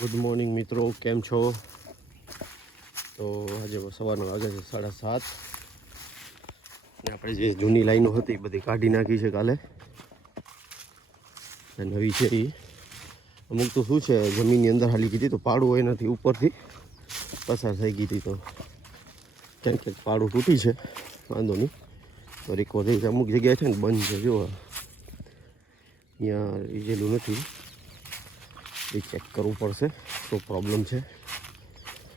Good morning મિત્રો. કેમ છો? તો આજે સવારના વાગે છે સાડા સાત. ને આપણે જે જૂની લાઈનો હતી એ બધી કાઢી નાખી છે કાલે. નવી છે એ. અમુક તો શું છે, જમીનની અંદર હાલી ગઈ તો પાડું એનાથી ઉપરથી પસાર થઈ ગઈ હતી તો ક્યાંક ક્યાંક પાડું તૂટી છે. વાંધો નહીં. તો રિકવરી અમુક જગ્યાએ છે ને બંધ છે, જો અહીંયા રીજેલું નથી. એ ચેક કરવું પડશે, શું પ્રોબ્લેમ છે.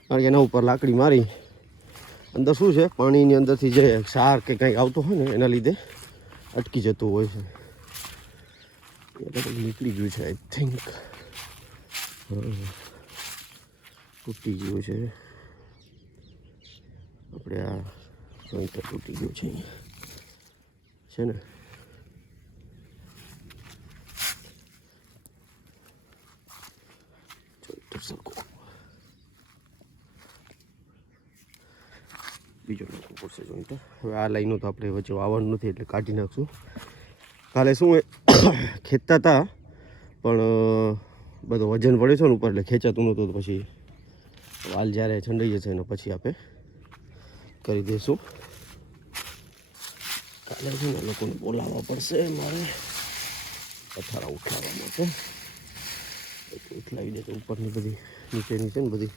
કારણ કે એના ઉપર લાકડી મારી, અંદર શું છે, પાણીની અંદરથી જે ક્ષાર કે કંઈક આવતો હોય ને, એના લીધે અટકી જતું હોય છે. નીકળી ગયું છે આઈ થિંક તૂટી ગયું છે. આપણે આ કંઈક તૂટી ગયું છે છે ને? સરખું બીજો નાખવું પડશે જોઈન્ટ હવે આ લાઈનો તો આપણે વચ્ચે વાવવાનું નથી એટલે કાઢી નાખશું. કાલે શું ખેંચતા હતા, પણ બધો વજન પડ્યો છે ને ઉપર એટલે ખેંચાતું નહોતું પછી વાલ જ્યારે ઠંડાઈ જશે ને પછી આપણે કરી દઈશું કાલે છે ને લોકોને બોલાવવા પડશે મારે. પથારા ઉઠાવવા માટે. ઉઠલાવી દે તો ઉપરની બધી, નીચેની છે ને બધી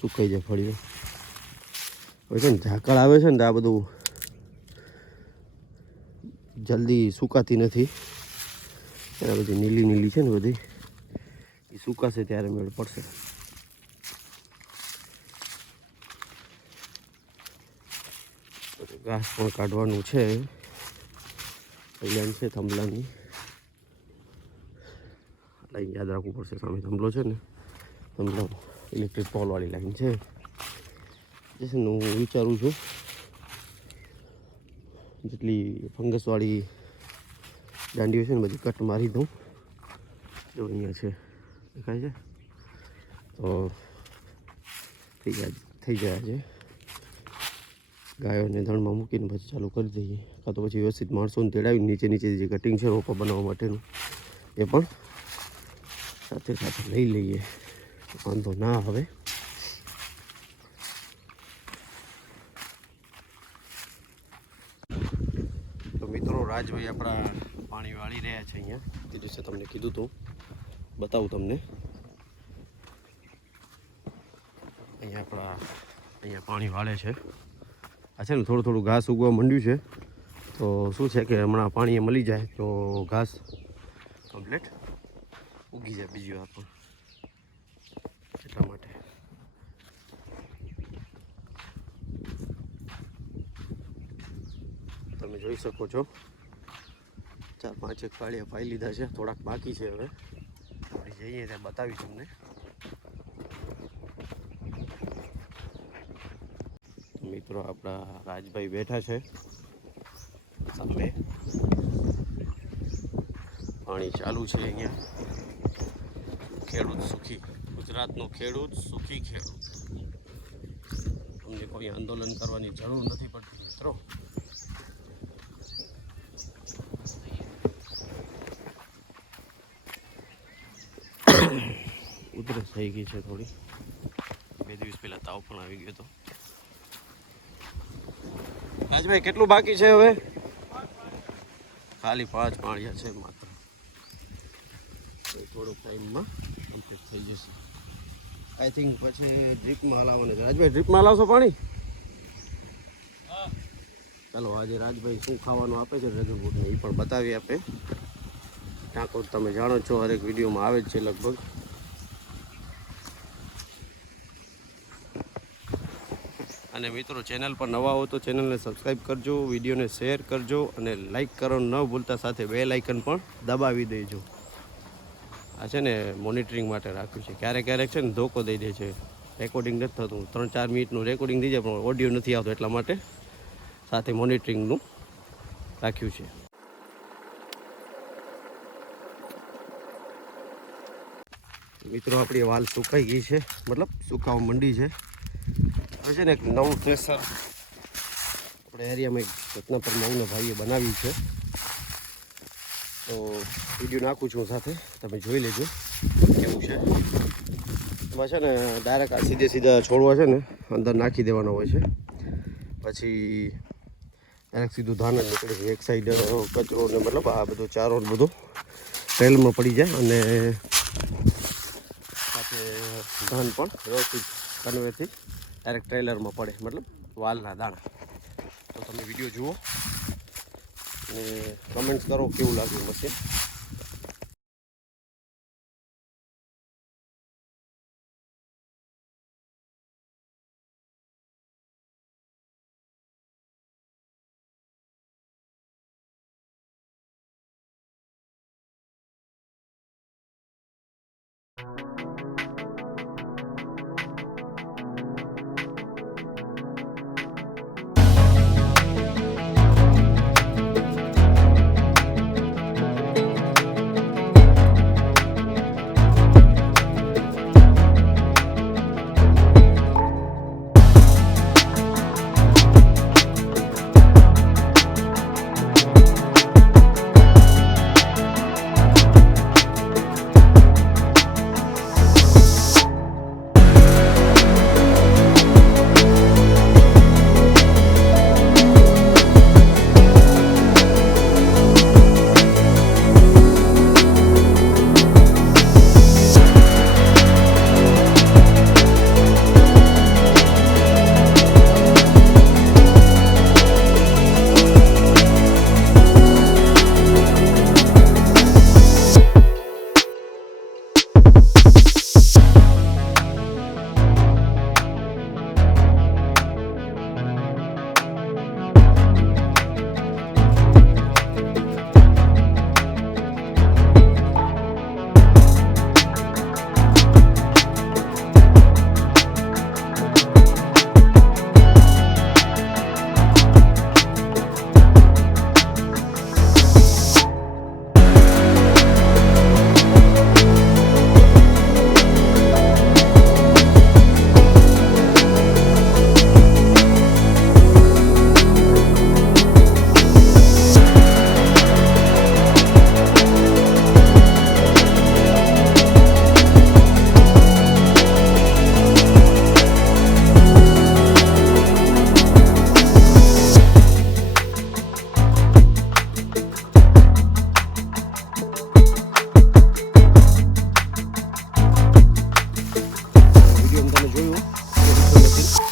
સુકાઈ જાય ફળીઓ. હવે છે ને ઝાકળ આવે છે ને આ બધું જલ્દી સુકાતી નથી. આ બધી નીલી નીલી છે ને બધી, એ સુકાશે ત્યારે મેળ પડશે. ઘાસ પણ કાઢવાનું છે. લાઈન છે, થંભલાની. લાઈન યાદ રાખવું પડશે, સામે થાંભલો છે ને થાંભલો ઇલેક્ટ્રિક પોલવાળી લાઈન છે. જે છે ને હું વિચારું છું, જેટલી ફંગસવાળી દાંડીઓ છે ને બધી કટ મારી દઉં. જો અહીંયા છે, દેખાય છે? તો થઈ જાય થઈ જાય છે. ગાયોને ધણમાં મૂકીને પછી ચાલુ કરી દઈએ. કાં તો પછી વ્યવસ્થિત માણસોને તેડાવી નીચે નીચે જે કટિંગ છે રોપા બનાવવા માટેનું, એ પણ સાથે સાથે લઈ લઈએ. વાંધો ના આવે. તો મિત્રો, રાજભાઈ આપણા પાણી વાળી રહ્યા છે અહીંયા. તે દિવસે તમને કીધું તો. બતાવું તમને. અહીંયા આપણા, અહીંયા પાણી વાળે છે. આ છે ને થોડું થોડું ઘાસ ઉગવા માંડ્યું છે. તો શું છે કે હમણાં પાણી મળી જાય તો ઘાસ કમ્પ્લીટ. ઉગી જાય બીજી વાર પણ એટલા માટે. તમે જોઈ શકો છો. ચાર પાંચ એક પાળિયા પાઈ લીધા છે. થોડાક બાકી છે હવે. આપણે જઈએ ત્યાં બતાવી તમને. મિત્રો આપણા રાજભાઈ બેઠા છે. સામે. પાણી ચાલુ છે અહીંયા. ખેડૂત સુખી ગુજરાતનો ખેડૂત સુખી ખેડૂત. તમને કોઈ આંદોલન કરવાની જરૂર નથી પડતી મિત્રો. ઉધરસ થઈ ગઈ છે થોડી. બે દિવસ પહેલા તાવ પણ આવી ગયો હતો. રાજભાઈ કેટલું બાકી છે હવે? ખાલી પાંચ પાણિયા છે માત્ર. થોડોક ટાઈમમાં થઈ જશે. આઈ થિંક પછી ડ્રીપમાં હલાવવાનું છે. રાજભાઈ ડ્રીપમાં હલાવશો પાણી? ચાલો આજે રાજભાઈ શું ખાવાનું આપે છે ડ્રેગન ફ્રૂટને એ પણ બતાવી આપે. ટાંકો તમે જાણો છો હરેક વિડીયોમાં આવે જ છે લગભગ. અને મિત્રો ચેનલ પર નવા હો તો ચેનલને સબસ્ક્રાઈબ કરજો વિડીયોને શેર કરજો અને લાઇક કરવાનું ન ભૂલતા સાથે બે લાઇકન પણ દબાવી દેજો. આ છે ને મોનિટરિંગ માટે રાખ્યું છે. ક્યારેક ક્યારેક છે ને ધોકો દઈ દે છે. રેકોર્ડિંગ નથી થતું. ત્રણ ચાર મિનિટનું રેકોર્ડિંગ થઈ જાય, પણ ઓડિયો નથી આવતો એટલા માટે સાથે મોનિટરિંગનું રાખ્યું છે. મિત્રો, આપણી વાલ સુકાઈ ગઈ છે. મતલબ સુકાવા મંડી છે. હવે છે ને એક નવું થ્રેસર આપણે એરિયામાં એક ઘટના પર મૌના ભાઈએ બનાવ્યું છે. તો વીડિયો નાખું છું સાથે. તમે જોઈ લેજો. કેવું છે? એમાં છે ને ડાયરેક્ટ આ સીધે સીધા છોડવા છે ને, અંદર નાખી દેવાનો હોય છે. પછી ડાયરેક્ટ સીધું ધાન જ નીકળે છે. એક સાઈડ કચરો ને મતલબ આ બધો ચારો ને બધો તેલમાં પડી જાય અને સાથે ધાન પણ વ્યવસ્થિત કન્વેથી ડાયરેક્ટ ટ્રેલરમાં પડે. મતલબ વાલના દાણા. તો તમે વીડિયો જુઓ. અને કમેન્ટ્સ કરો કેવું લાગ્યું મશીન વીડિયો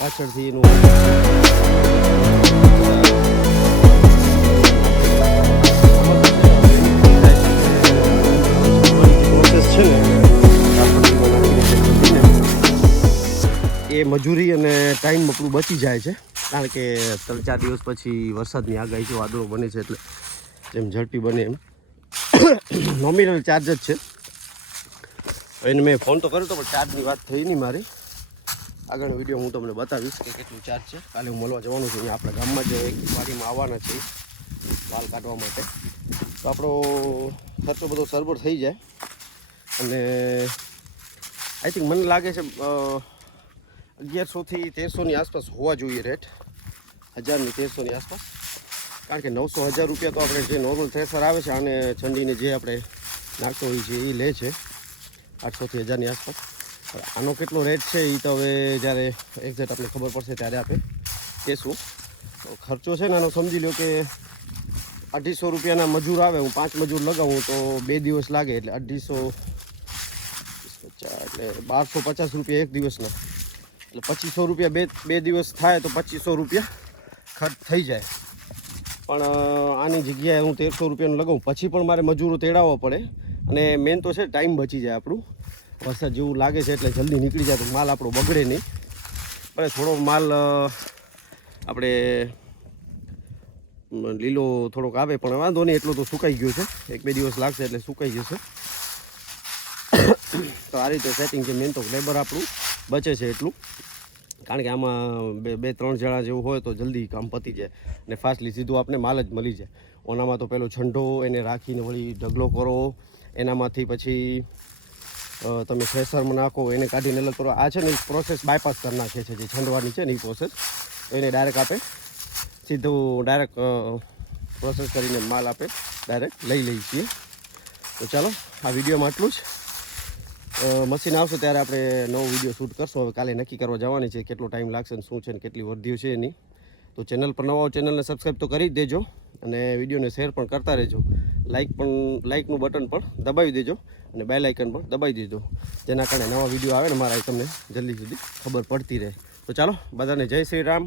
પાછળથી એનું એ મજૂરી અને ટાઈમ આપણું બચી જાય છે, કારણ કે ત્રણ ચાર દિવસ પછી વરસાદની આગાહી છે, વાદળો બને છે એટલે જેમ ઝડપી બને એમ. નોમિનલ ચાર્જ જ છે એને મેં ફોન તો કર્યો હતો પણ ચાર્જની વાત થઈ નહીં મારી. આગળનો વીડિયો હું તમને બતાવીશ કે કેટલું ચાર્જ છે. કાલે હું મળવા જવાનું છું. અહીંયા આપણા ગામમાં જ એક વાડીમાં આવવાના છે, વાલ કાઢવા માટે. તો આપણો ખર્ચો બધો સરભર થઈ જાય. અને આઈ થિંક મને લાગે છે અગિયારસોથી તેરસોની આસપાસ હોવા જોઈએ રેટ હજારની તેરસોની આસપાસ. કારણ કે નવસો હજાર રૂપિયા તો આપણે જે નોર્મલ થ્રેસર આવે છે અને ઠંડીને જે આપણે નાખતો હોઈએ છીએ એ લે છે. આઠસોથી હજારની આસપાસ. આનો કેટલો રેટ છે એ તો હવે જ્યારે એક્ઝેક્ટ આપણે ખબર પડશે ત્યારે આપણે કહેશું. તો ખર્ચો છે ને આનો સમજી લો કે અઢીસો રૂપિયાના મજૂર આવે, હું પાંચ મજૂર લગાવું તો બે દિવસ લાગે એટલે અઢીસો એટલે બારસો પચાસ રૂપિયા એક દિવસના. એટલે પચીસો રૂપિયા બે બે દિવસ થાય તો પચીસો રૂપિયા ખર્ચ થઈ જાય. પણ આની જગ્યાએ હું તેરસો રૂપિયાનું લગાવું. પછી પણ મારે મજૂરો તેડાવવા પડે. અને મેન તો છે ટાઈમ બચી જાય આપણું. વરસાદ જેવું લાગે છે એટલે જલ્દી નીકળી જાય તો માલ આપણો બગડે નહીં. પણ થોડો માલ આપણે લીલો થોડોક આવે, પણ વાંધો નહીં, એટલો તો સુકાઈ ગયો છે. એક બે દિવસ લાગશે એટલે સુકાઈ જશે. તો આ રીતે સેટિંગ છે મેન તો લેબર આપણું બચે છે એટલું. કારણ કે આમાં બે બે, ત્રણ જણા જેવું હોય તો જલ્દી કામ પતી જાય. અને ફાસ્ટલી સીધું આપણે માલ જ મળી જાય. ઓનામાં તો પેલો છંડો એને રાખીને વળી ઢગલો કરો. એનામાંથી પછી તમે થ્રેસરમાં નાખો, એને કાઢીને અલગ કરો. આ છે ને પ્રોસેસ બાયપાસ કરી નાખે છે જે છંડવાની છે ને એ પ્રોસેસ તો એને ડાયરેક્ટ આપે. સીધું ડાયરેક્ટ પ્રોસેસ કરીને માલ આપે. ડાયરેક્ટ લઈ લઈએ છીએ. તો ચાલો, આ વિડીયોમાં આટલું જ. મશીન આવશે ત્યારે આપણે નવો વીડિયો શૂટ કરશું. હવે કાલે નક્કી કરવા જવાની છે કેટલો ટાઈમ લાગશે ને શું છે ને કેટલી વર્ધ્યું છે એની. તો ચેનલ પર નવા ચેનલને સબસ્ક્રાઈબ તો કરી દેજો અને વિડીયોને શેર પણ કરતા રહેજો. લાઇક પણ લાઇકનું બટન પણ દબાવી દેજો અને બેલ આઇકન પણ દબાવી દેજો. જેના કારણે નવા વીડિયો આવે ને મારા તમને જલ્દી સુધી ખબર પડતી રહે. તો ચાલો, બધાને જય શ્રી રામ.